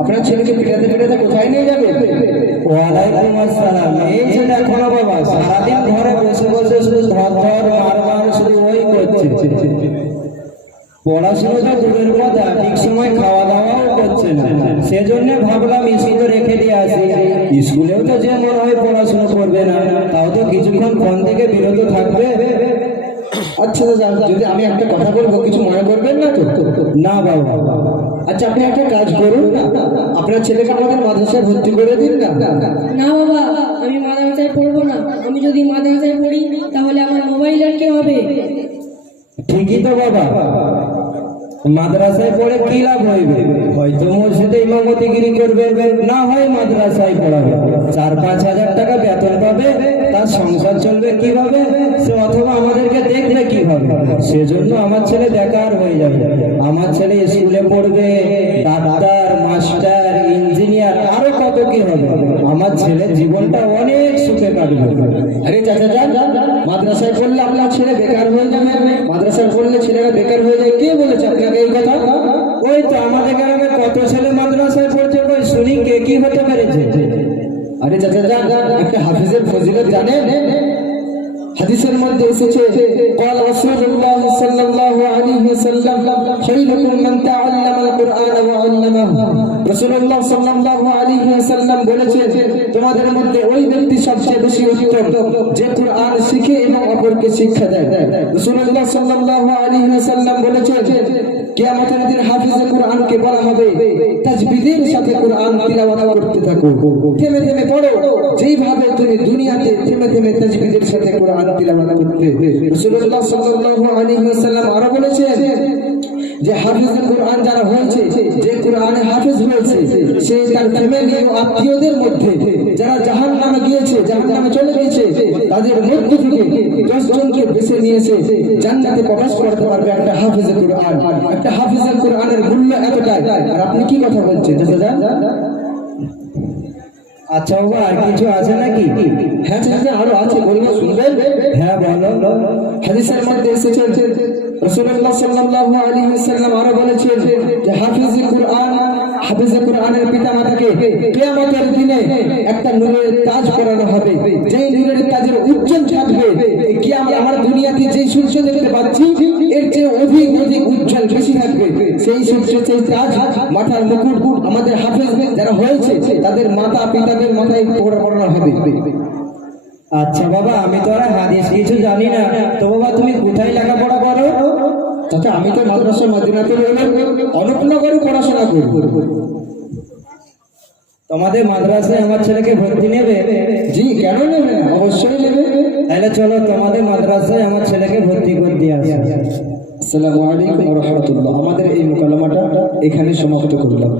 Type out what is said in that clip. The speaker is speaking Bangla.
আপনার ছেলেকে পিটাতে পিটাতে কোথায় নিয়ে যাবে? ওয়ালাইকুম আসসালাম। এই যে দেখো না বাবা, সারাদিন ঘরে বসে বসে শুধু ধর ধর মার মার শুধু ওই করছে। পড়াশোনাটা দূরের কথা, ঠিক সময় খাওয়া দাওয়াও করছে না। সেজন্য ভাবলাম স্কুলে রেখে দিয়ে আসি। স্কুলেও তো যে মনে হয় পড়াশোনা করবে না, তাও তো কিছুক্ষণ ফোন থেকে বিরত থাকবে। আচ্ছা দাদা, যদি আমি একটা কথা বলবো কিছু মনে করবেন না তো? না বাবা। আচ্ছা, আপনি একটা কাজ করুন না, আপনার ছেলেকে আমাদের মাদ্রাসায় ভর্তি করে দিন না। না বাবা, আমি মাদ্রাসায় পড়বো না। আমি যদি মাদ্রাসায় পড়ি তাহলে আমার মোবাইলের কি হবে? ঠিকই তো বাবা, মাদ্রাসায় পড়ে কি লাভ হইবে? হয়তো মসজিদে ইমামতিগিরি করবে, না হয় মাদ্রাসায় পড়াবে। 4-5 হাজার টাকা বেতন পাবে, তার সংসার চলবে কিভাবে? সে অথবা আমাদেরকে দেখবে কিভাবে? সেজন্য আমার ছেলে বেকার হয়ে যাবে। আমার ছেলে স্কুলে পড়বে, ডাক্তার, মাস্টার, ইঞ্জিনিয়ার, আরো কত কি হবে। আমার ছেলের জীবনটা অনেক সুখে কাটবে। আরে চাচা যান, মাদ্রাসায় পড়লে আপনার ছেলে বেকার হয়ে যাবে? মাদ্রাসায় পড়লে ছেলেরা বেকার হয়ে যায়, কে বলেছে আপনাকে এই কথা? ওই তো আমাদের গ্রামে কত ছেলে মাদ্রাসায় পড়ছে, ওই শুনি কে কি হতে পেরেছে। আরে চাচা যান, একটা হাফিজের ফজিলত জানেন? হাদিসের মধ্যে এসেছে, قال رسول الله صلى الله عليه وسلم خيركم من تعلم القرآن وعلمه। রাসূলুল্লাহ সাল্লাল্লাহু আলাইহি ওয়াসাল্লাম বলেছেন, তোমাদের মধ্যে ওই ব্যক্তি সবচেয়ে বেশি উত্তম যে কুরআন শিখে এবং অপরকে শিক্ষা দেয়। রাসূলুল্লাহ সাল্লাল্লাহু আলাইহি ওয়াসাল্লাম বলেছেন, কিয়ামতের দিন হাফিজে কুরআনকে বলা হবে, তাজবিদের সাথে কুরআন তিলাওয়াত করতে থাকো, থেমে থেমে পড়ো, যেইভাবে তুমি দুনিয়াতে থেমে থেমে তাজবিদের সাথে কুরআন তিলাওয়াত করতে। রাসূলুল্লাহ সাল্লাল্লাহু আলাইহি ওয়াসাল্লাম আরো বলেছেন যে হাফিজে কুরআন যারা হয়েছে, যে কুরআনে হাফিজ হয়েছে, সে তার ফ্যামিলি ও আত্মীয়দের মধ্যে যারা জাহান্নামে গিয়েছে, জাহান্নামে চলে গিয়েছে, তাদের মধ্য থেকে 10 জনকে বেছে নিয়েছে জান্নাতে প্রবেশ করতে পারবে একটা হাফিজে কুরআন। একটা হাফিজে কুরআনের মূল্য এতটাই, আর আপনি কি কথা বলছেন চাচা? আচ্ছা বাবা, আর কিছু আছে নাকি? হ্যাঁ চাচা, আরো আছে, বলবো শুনবেন? হ্যাঁ বলো। হাদিসের মধ্যে এসেছে, রাসূলুল্লাহ সাল্লাল্লাহু আলাইহি ওয়াসাল্লাম আরো বলেছেন যে হাফিজে কুরআনের পিতামাতাকে কিয়ামতের দিনে একটা নূরের তাজ পরানো হবে। যেই নূরের তাজের উজ্জ্বল থাকবে, কিয়ামত আমার দুনিয়াতে যে সূর্য দেখতে পাচ্ছি এর চেয়ে অধিক অধিক উজ্জ্বল বেশি থাকবে। সেই সূর্য, সেই তাজ, মাথার মুকুট আমাদের হাফিজ যারা হয়েছে তাদের মাতা পিতাদের মাথায় পরানো হবে। আচ্ছা বাবা, আমি তো আর হাদিস কিছু জানি না, তো বাবা তুমি কোথায় লেখাপড়া করো? চাচা, আমি তো মাদ্রাসা মদিনাতে অনুপনগরে পড়াশোনা করি। তোমাদের মাদ্রাসায় আমার ছেলেকে ভর্তি নেবে? জি, কেন নেবে না, অবশ্যই নেবে। তাহলে চলো তোমাদের মাদ্রাসায় আমার ছেলেকে ভর্তি করে দিয়ে আসি। আসসালামু আলাইকুম ওয়া রাহমাতুল্লাহ। আমাদের এই মুকালামাটা এখানে সমাপ্ত করলাম।